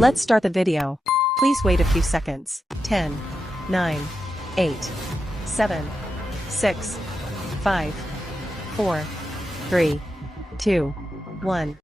Let's start the video. Please wait a few seconds. 10, 9, 8, 7, 6, 5, 4, 3, 2, 1.